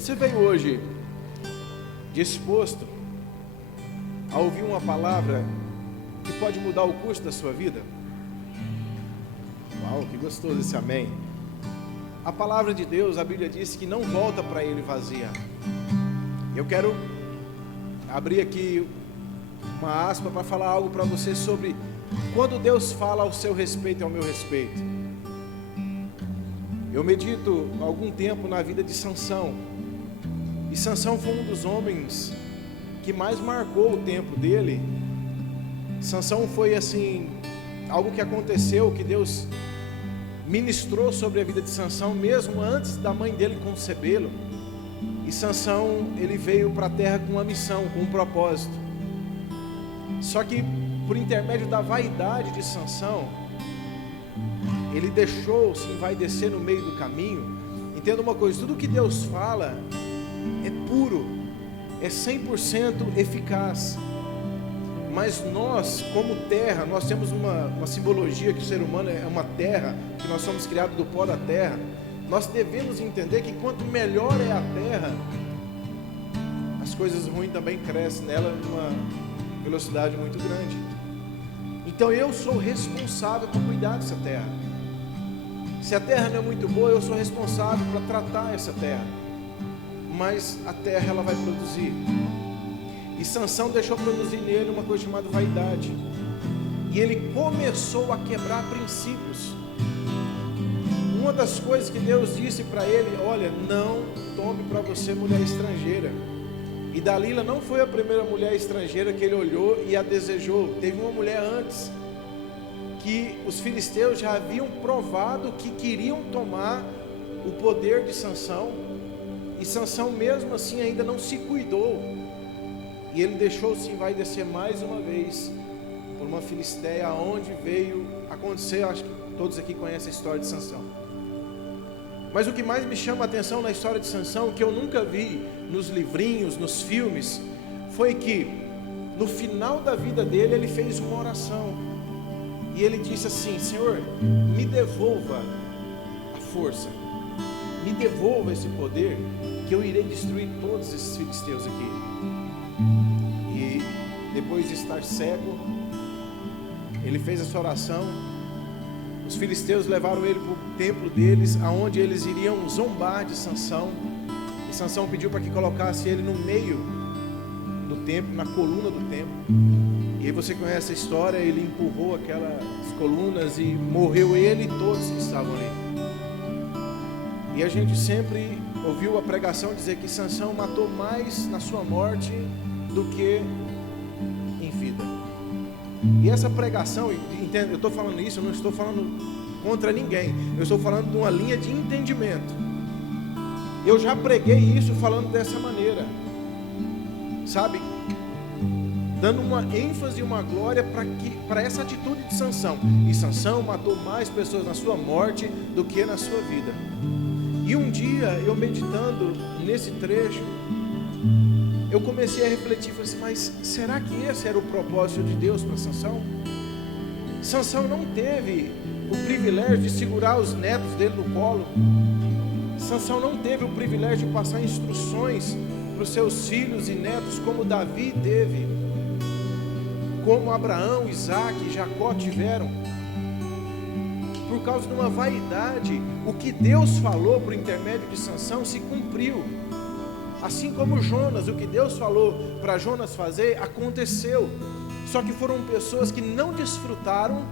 Você veio hoje disposto a ouvir uma palavra que pode mudar o curso da sua vida? Uau, que gostoso esse amém. A palavra de Deus, a Bíblia diz que não volta para Ele vazia. Eu quero abrir aqui uma aspa para falar algo para você sobre quando Deus fala ao seu respeito e ao meu respeito. Eu medito há algum tempo na vida de Sansão, e Sansão foi um dos homens que mais marcou o tempo dele. Sansão foi assim, algo que aconteceu, que Deus ministrou sobre a vida de Sansão, mesmo antes da mãe dele concebê-lo. E Sansão, ele veio para a terra com uma missão, com um propósito. Só que por intermédio da vaidade de Sansão, ele deixou-se envaidecer no meio do caminho. Entenda uma coisa, tudo que Deus fala é puro, é 100% eficaz. Mas nós, como terra, nós temos uma simbologia que o ser humano é uma terra, que nós somos criados do pó da terra. Nós devemos entender que quanto melhor é a terra, as coisas ruins também crescem nela numa velocidade muito grande. Então eu sou responsável por cuidar dessa terra. Se a terra não é muito boa, eu sou responsável para tratar essa terra. Mas a terra, ela vai produzir. E Sansão deixou produzir nele uma coisa chamada vaidade. E ele começou a quebrar princípios. Uma das coisas que Deus disse para ele: olha, não tome para você mulher estrangeira. E Dalila não foi a primeira mulher estrangeira que ele olhou e a desejou. Teve uma mulher antes, que os filisteus já haviam provado que queriam tomar o poder de Sansão. E Sansão mesmo assim ainda não se cuidou. E ele deixou-se envaidecer mais uma vez por uma filisteia, aonde veio acontecer, acho que todos aqui conhecem a história de Sansão. Mas o que mais me chama a atenção na história de Sansão, que eu nunca vi nos livrinhos, nos filmes, foi que no final da vida dele, ele fez uma oração. E ele disse assim: Senhor, me devolva a força, me devolva esse poder, que eu irei destruir todos esses filisteus aqui. E depois de estar cego, ele fez essa oração. Os filisteus levaram ele para o templo deles, aonde eles iriam zombar de Sansão. E Sansão pediu para que colocasse ele no meio do templo, na coluna do templo. E aí você conhece a história, ele empurrou aquelas colunas e morreu ele e todos que estavam ali. E a gente sempre ouviu a pregação dizer que Sansão matou mais na sua morte do que em vida. E essa pregação, entenda, eu estou falando isso, eu não estou falando contra ninguém, eu estou falando de uma linha de entendimento. Eu já preguei isso falando dessa maneira, sabe, dando uma ênfase e uma glória para essa atitude de Sansão. E Sansão matou mais pessoas na sua morte do que na sua vida. E um dia, eu meditando nesse trecho, eu comecei a refletir, falei assim: mas será que esse era o propósito de Deus para Sansão? Sansão não teve o privilégio de segurar os netos dele no colo. Sansão não teve o privilégio de passar instruções para os seus filhos e netos como Davi teve, como Abraão, Isaac e Jacó tiveram. Por causa de uma vaidade, o que Deus falou por intermédio de Sansão se cumpriu. Assim como Jonas, o que Deus falou para Jonas fazer, aconteceu. Só que foram pessoas que não desfrutaram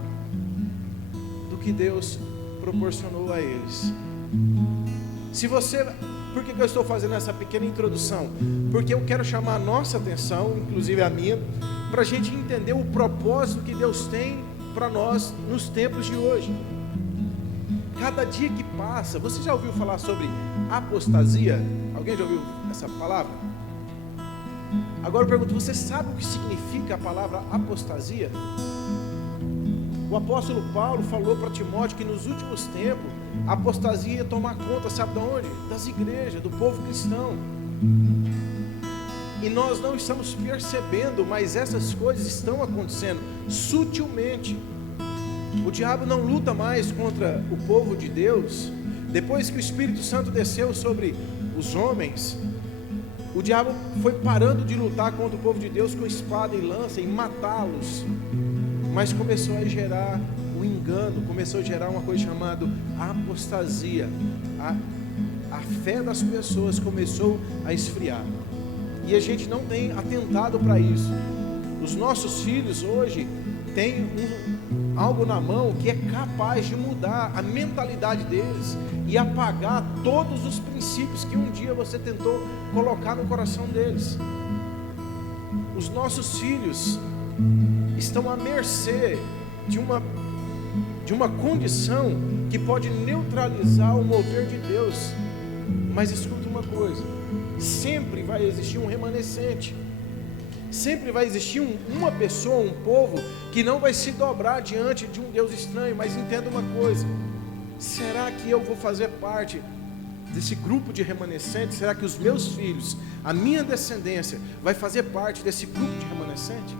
do que Deus proporcionou a eles. Por que eu estou fazendo essa pequena introdução? Porque eu quero chamar a nossa atenção, inclusive a minha, para a gente entender o propósito que Deus tem para nós nos tempos de hoje. Cada dia que passa, você já ouviu falar sobre apostasia? Alguém já ouviu essa palavra? Agora eu pergunto, você sabe o que significa a palavra apostasia? O apóstolo Paulo falou para Timóteo que nos últimos tempos a apostasia ia tomar conta, sabe de onde? Das igrejas, do povo cristão. E nós não estamos percebendo, mas essas coisas estão acontecendo sutilmente. O diabo não luta mais contra o povo de Deus. Depois que o Espírito Santo desceu sobre os homens, o diabo foi parando de lutar contra o povo de Deus com espada e lança e matá-los, mas começou a gerar o engano, começou a gerar uma coisa chamada apostasia. A fé das pessoas começou a esfriar, e a gente não tem atentado para isso. Os nossos filhos hoje têm algo na mão que é capaz de mudar a mentalidade deles e apagar todos os princípios que um dia você tentou colocar no coração deles. Os nossos filhos estão à mercê de uma condição que pode neutralizar o mover de Deus. Mas escuta uma coisa: sempre vai existir um remanescente, sempre vai existir uma pessoa, um povo que não vai se dobrar diante de um Deus estranho. Mas entenda uma coisa: será que eu vou fazer parte desse grupo de remanescentes? Será que os meus filhos, a minha descendência, vai fazer parte desse grupo de remanescente?